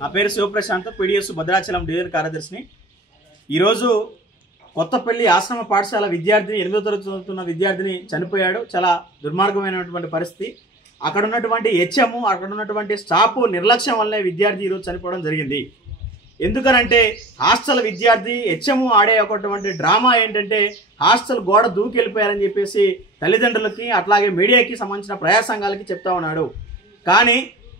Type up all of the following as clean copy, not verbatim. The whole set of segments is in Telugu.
నా పేరు శివప్రశాంత్, పీడిఎస్ భద్రాచలం డివిజన్ కార్యదర్శిని. ఈరోజు కొత్తపల్లి ఆశ్రమ పాఠశాల విద్యార్థిని 8వ తరగతి చదువుతున్న విద్యార్థిని చనిపోయాడు. చాలా దుర్మార్గమైనటువంటి పరిస్థితి. అక్కడ ఉన్నటువంటి హెచ్ఎం, అక్కడ ఉన్నటువంటి స్టాఫ్ నిర్లక్ష్యం వల్లే విద్యార్థి ఈరోజు చనిపోవడం జరిగింది. ఎందుకనంటే హాస్టల్ విద్యార్థి హెచ్ఎం ఆడే ఒకటువంటి డ్రామా ఏంటంటే హాస్టల్ గోడ దూకి వెళ్ళిపోయారని చెప్పేసి తల్లిదండ్రులకి అట్లాగే మీడియాకి సంబంధించిన ప్రజా సంఘాలకి చెప్తా ఉన్నాడు. కానీ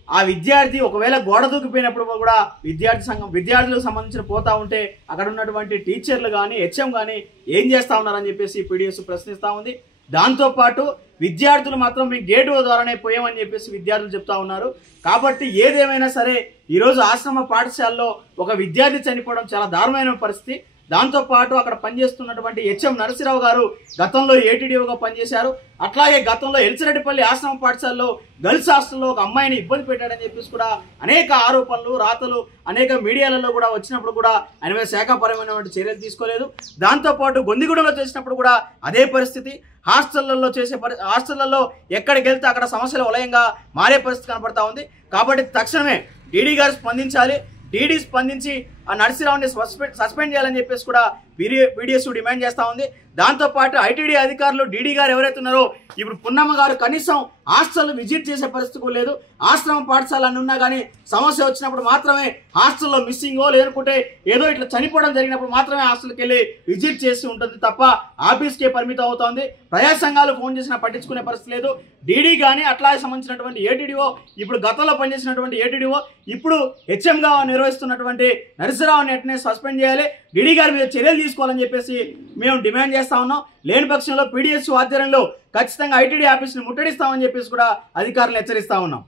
ఆ విద్యార్థి ఒకవేళ గోడ దూకిపోయినప్పుడు కూడా విద్యార్థులకు సంబంధించిన పోతా ఉంటే అక్కడ ఉన్నటువంటి టీచర్లు కానీ హెచ్ఎం కానీ ఏం చేస్తా ఉన్నారని చెప్పేసి పీడిఎస్ ప్రశ్నిస్తూ ఉంది. దాంతోపాటు విద్యార్థులు మాత్రం మేము గేటు ద్వారానే పోయామని చెప్పేసి విద్యార్థులు చెప్తా ఉన్నారు. కాబట్టి ఏదేమైనా సరే ఈరోజు ఆశ్రమ పాఠశాలలో ఒక విద్యార్థి చనిపోవడం చాలా దారుణమైన పరిస్థితి. దాంతోపాటు అక్కడ పనిచేస్తున్నటువంటి హెచ్ఎం నరసింహరావు గారు గతంలో ఏటీడీఓగా పనిచేశారు. అట్లాగే గతంలో ఎల్సిరెడ్డిపల్లి ఆశ్రమ పాఠశాలలో గర్ల్స్ హాస్టల్లో ఒక అమ్మాయిని ఇబ్బంది పెట్టాడని చెప్పేసి కూడా అనేక ఆరోపణలు రాతలు అనేక మీడియాలలో కూడా వచ్చినప్పుడు కూడా ఆయన మీద శాఖాపరమైనటువంటి చర్యలు తీసుకోలేదు. దాంతోపాటు గొందిగూడలో చేసినప్పుడు కూడా అదే పరిస్థితి. హాస్టళ్లలో ఎక్కడికి వెళ్తే అక్కడ సమస్యల వలయంగా మారే పరిస్థితి కనపడతా ఉంది. కాబట్టి తక్షణమే డీడీ గారు స్పందించాలి. డీడీ స్పందించి ఆ నరసింహరావుని సస్పెండ్ చేయాలని చెప్పేసి కూడా పీడిఎస్ డిమాండ్ చేస్తూ ఉంది. దాంతోపాటు ఐటీడీ అధికారులు డీడీ గారు ఎవరైతే ఉన్నారో ఇప్పుడు పున్నమ్మ గారు కనీసం హాస్టల్ విజిట్ చేసే పరిస్థితి లేదు. ఆశ్రమ పాఠశాల అని ఉన్నా కానీ సమస్య వచ్చినప్పుడు మాత్రమే హాస్టల్లో మిస్సింగో లేకుంటే ఏదో ఇట్లా చనిపోవడం జరిగినప్పుడు మాత్రమే హాస్టల్కి వెళ్ళి విజిట్ చేసి ఉంటుంది తప్ప ఆఫీస్కే పరిమితం అవుతోంది. ప్రజా సంఘాలు ఫోన్ చేసినా పట్టించుకునే పరిస్థితి లేదు. డీడీ కానీ అట్లాగే సంబంధించినటువంటి ఏటీడీఓ, ఇప్పుడు గతంలో పనిచేసినటువంటి ఏటీడీఓ, ఇప్పుడు హెచ్ఎంగా నిర్వహిస్తున్నటువంటి నరసింహరావుని వెంటనే సస్పెండ్ చేయాలి, డీడీ గారి మీద చర్యలు తీసుకోవాలని చెప్పేసి మేము డిమాండ్ చేస్తా ఉన్నాం. లేని పక్షంలో పీడిఎస్ ఆధ్వర్యంలో ఖచ్చితంగా ఐటీడీ ఆఫీస్ని ముట్టడిస్తామని చెప్పేసి కూడా అధికారులను హెచ్చరిస్తా ఉన్నాం.